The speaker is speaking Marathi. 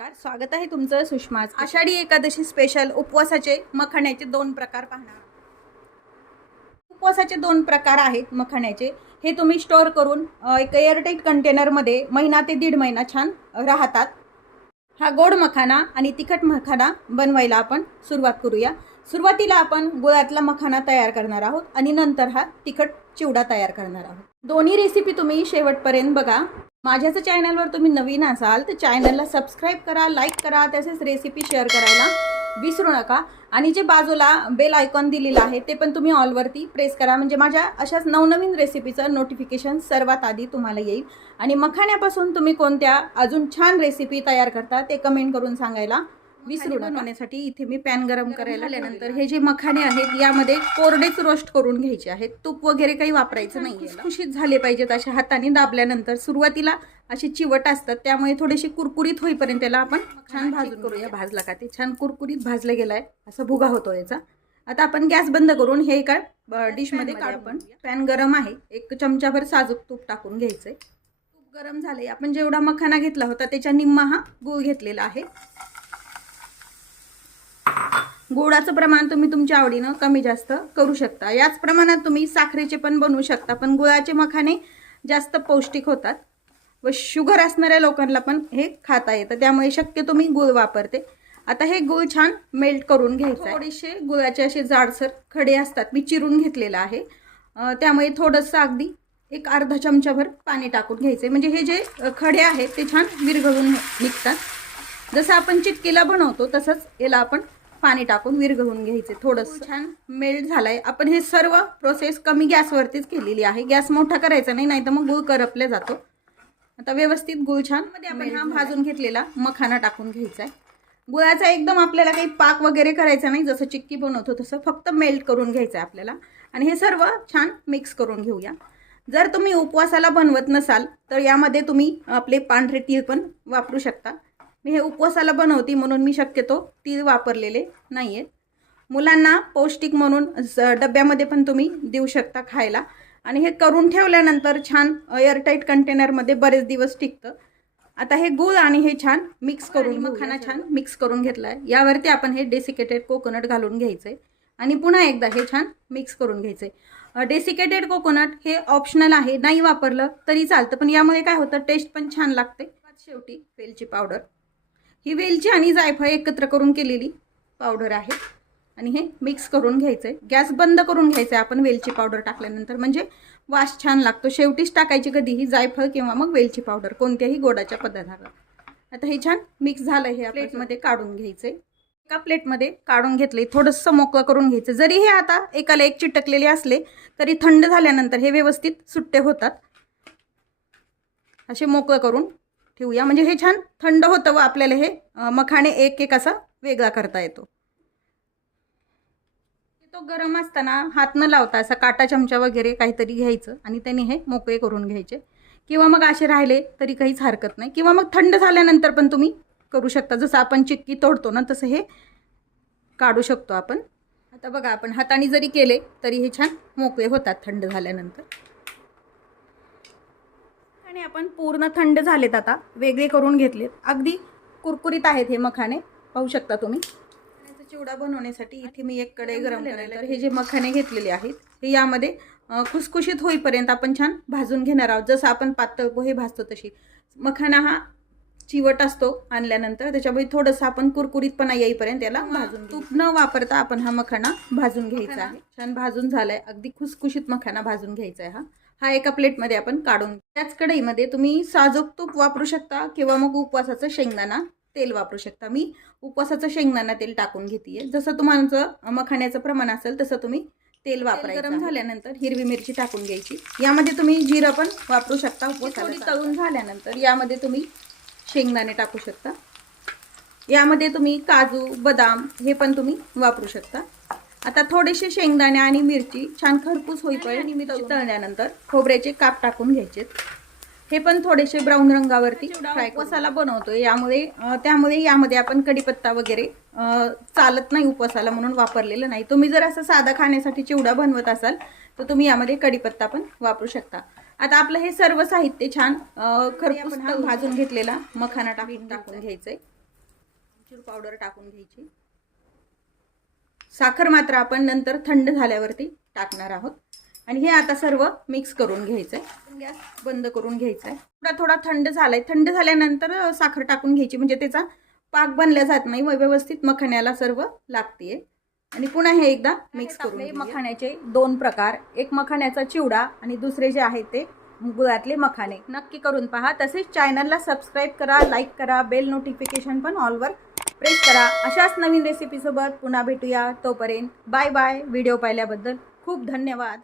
नमस्कार, स्वागत आहे तुमचं सुषमा. आषाढी एकादशी स्पेशल उपवासाचे मखाण्याचे दोन प्रकार पाहणार. उपवासाचे दोन प्रकार आहेत मखाण्याचे. हे तुम्ही स्टोअर करून एक एअरटाईट कंटेनरमध्ये महिना ते दीड महिना छान राहतात. हा गोड मखाना आणि तिखट मखाना बनवायला आपण सुरुवात करूया. सुरुवातीला आपण गुळातला मखाना तयार करणार आहोत आणि नंतर हा तिखट चिवडा तयार करणार आहोत. दोन्ही रेसिपी तुम्ही शेवटपर्यंत बघा. माझ्याच चॅनलवर तुम्ही नवीन असाल तर चॅनलला सबस्क्राईब करा, लाईक करा, तसेच रेसिपी शेअर करायला विसरू नका. आणि जे बाजूला बेल आयकॉन दिलेला आहे ते पण तुम्ही ऑलवरती प्रेस करा, म्हणजे माझ्या अशाच नवनवीन रेसिपीचं नोटिफिकेशन सर्वात आधी तुम्हाला येईल. आणि मखाण्यापासून तुम्ही कोणत्या अजून छान रेसिपी तयार करता ते कमेंट करून सांगायला विसरू नका. बनवण्यासाठी इथे मी पॅन गरम करायला आल्यानंतर हे जे मखाने आहेत यामध्ये कोरडेच रोस्ट करून घ्यायचे आहेत. तूप वगैरे काही वापरायचं नाही. खुशखुशीत झाले पाहिजेत. अशा हाताने दाबल्यानंतर सुरुवातीला अशी चिवट असतात, त्यामुळे थोडेसे कुरकुरीत होईपर्यंत त्याला आपण छान भाजून करूया. भाजला का ते छान कुरकुरीत भाजलं गेलाय, असा भुगा होतो याचा. आता आपण गॅस बंद करून हे एका डिशमध्ये काढू. आपण पॅन गरम आहे, एक चमचाभर साजूक तूप टाकून घ्यायचंय. तूप गरम झालंय. आपण जेवढा मखाना घेतला होता त्याच्या निम्मा हा गूळ घेतलेला आहे. गुळाचं प्रमाण तुम्ही तुमच्या आवडीनं कमी जास्त करू शकता. याच प्रमाणात तुम्ही साखरेचे पण बनवू शकता, पण गुळाचे मखाने जास्त पौष्टिक होतात व शुगर असणाऱ्या लोकांना पण हे खाता येतं, त्यामुळे शक्यतो मी गुळ वापरते. आता हे गुळ छान मेल्ट करून घ्यायचं. थोडेसे गुळाचे असे जाडसर खडे असतात, मी चिरून घेतलेलं आहे. त्यामुळे थोडंसं अगदी एक अर्धा चमचाभर पाणी टाकून घ्यायचे, म्हणजे हे जे खडे आहेत ते छान विरघळून निघतात. जसं आपण चिक्कीला बनवतो तसंच याला आपण पाणी टाकून विरघळून घ्यायचे. थोडंसं छान मेल्ट झालंय. आपण हे सर्व प्रोसेस कमी गॅसवरतीच केलेली आहे. गॅस मोठा करायचा नाही, नाहीतर मग गुळ करपला जातो. आता व्यवस्थित गुळ छान मध्ये आपण हा भाजून घेतलेला मखाना टाकून घ्यायचा आहे. गुळाचा एकदम आपल्याला काही पाक वगैरे करायचा नाही, जसं चिक्की बनवतो तसं फक्त मेल्ट करून घ्यायचं आहे आपल्याला. आणि हे सर्व छान मिक्स करून घेऊया. जर तुम्ही उपवासाला बनवत नसाल तर यामध्ये तुम्ही आपले पांढरे तीळ पण वापरू शकता. मी हे उपवासाला बनवते म्हणून मी शक्यतो तीळ वापरलेले नाही आहेत. मुलांना पौष्टिक म्हणून डब्यामध्ये पण तुम्ही देऊ शकता खायला. आणि हे करून ठेवल्यानंतर छान एअरटाईट कंटेनरमध्ये बरेच दिवस टिकतं. आता हे गूळ आणि हे छान मिक्स करून मखाना छान मिक्स करून घेतला आहे. यावरती आपण हे डेसिकेटेड कोकोनट घालून घ्यायचं आहे आणि पुन्हा एकदा हे छान मिक्स करून घ्यायचं आहे. डेसिकेटेड कोकोनट हे ऑप्शनल आहे, नाही वापरलं तरी चालतं, पण यामुळे काय होतं टेस्ट पण छान लागते. शेवटी वेलची पावडर, ही वेलची आणि जायफळ एकत्र करून केलेली पावडर आहे आणि हे मिक्स करून घ्यायचं आहे. गॅस बंद करून घ्यायचं आहे आपण वेलची पावडर टाकल्यानंतर, म्हणजे वास छान लागतो. शेवटीच टाकायची कधीही जायफळ किंवा मग वेलची पावडर कोणत्याही गोडाच्या पदार्थाला. आता हे छान मिक्स झालं. हे प्लेटमध्ये काढून घ्यायचं आहे. एका प्लेटमध्ये काढून घेतले, थोडंसं मोकळं करून घ्यायचं. जरी हे आता एकाला एक चिटकलेले असले तरी थंड झाल्यानंतर हे व्यवस्थित सुट्टे होतात. असे मोकळं करून ठेवूया, म्हणजे हे छान थंड होतं व आपल्याला हे मखाणे एक एक असा वेगळा करता येतो. तो गरम असताना हात न लावता असा काटा चमचा वगैरे काहीतरी घ्यायचं आणि त्यांनी हे मोकळे करून घ्यायचे, किंवा मग असे राहिले तरी काहीच हरकत नाही, किंवा मग थंड झाल्यानंतर पण तुम्ही करू शकता. जसं आपण चिक्की तोडतो ना तसं हे काढू शकतो आपण. आता बघा, आपण हाताने जरी केले तरी हे छान मोकळे होतात थंड झाल्यानंतर. आणि आपण पूर्ण थंड झालेत, आता वेगळे करून घेतलेत. अगदी कुरकुरीत आहेत हे मखाने, पाहू शकता तुम्ही. चिवडा बनवण्यासाठी इथे मी एक कढई गरम करायला हे जे मखाने घेतलेले आहेत हे यामध्ये खुसखुशीत होईपर्यंत आपण छान भाजून घेणार आहोत. जसं आपण पातळ पोहे भाजतो तशी. मखाना हा चिवट असतो आणल्यानंतर, त्याच्यामुळे थोडंसं आपण कुरकुरीतपणा येईपर्यंत याला भाजून, तूप न वापरता आपण हा मखाना भाजून घ्यायचा आहे. छान भाजून झालाय, अगदी खुसखुशीत मखाना भाजून घ्यायचा आहे. हा एका प्लेटमध्ये आपण काढून, त्याच कढईमध्ये तुम्ही साजूक तूप वापरू शकता किंवा मग उपवासाचं शेंगदाणा तेल वापरू शकता. मी उपवासाचं शेंगदाणा तेल टाकून घेते. जसं तुम्हाला मखाण्याचं प्रमाण असेल तसं तुम्ही तेल वापरायचं. गरम झाल्यानंतर हिरवी मिरची टाकून घ्यायची. यामध्ये तुम्ही जिरं पण वापरू शकता. थोडी तळून झाल्यानंतर यामध्ये तुम्ही शेंगदाणे टाकू शकता. यामध्ये तुम्ही काजू, बदाम हे पण तुम्ही वापरू शकता. आता थोडेसे शेंगदाणे आणि मिरची छान खरपूस होईपर्यंत मिरची तळल्यानंतर खोबऱ्याचे काप टाकून घ्यायचे. हे पण थोडेसे ब्राऊन रंगावरती फ्राय. उपवासाला बनवतो त्यामुळे यामध्ये आपण कढीपत्ता वगैरे चालत नाही उपवासाला म्हणून वापरलेलं नाही. तुम्ही जर असं साधा खाण्यासाठी चिवडा बनवत असाल तर तुम्ही यामध्ये कढीपत्ता पण वापरू शकता. आता आपलं हे सर्व साहित्य छान खरपूस भाजून घेतलेला मखाना टाकून घ्यायचंय. आमचूर पावडर टाकून घ्यायची. साखर मात्र आपण नंतर थंड झाल्यावरती टाकणार आहोत. आणि हे आता सर्व मिक्स करून घ्यायचं आहे. गॅस बंद करून घ्यायचा आहे. थोडा थोडा थंड झालाय. थंड झाल्यानंतर साखर टाकून घ्यायची, म्हणजे त्याचा पाक बनला जात नाही व व्यवस्थित मखाण्याला सर्व लागते. आणि पुन्हा हे एकदा मिक्स करून. मखाण्याचे दोन प्रकार, एक मखाण्याचा चिवडा आणि दुसरे जे आहे ते गुळातले मखाणे. नक्की करून पहा. तसेच चॅनलला सबस्क्राईब करा, लाईक करा, बेल नोटिफिकेशन पण ऑलवर प्रेस करा. अशाच नवीन रेसिपीसोबत पुन्हा भेटूया. तोपर्यंत बाय बाय. व्हिडिओ पाहिल्याबद्दल खूप धन्यवाद.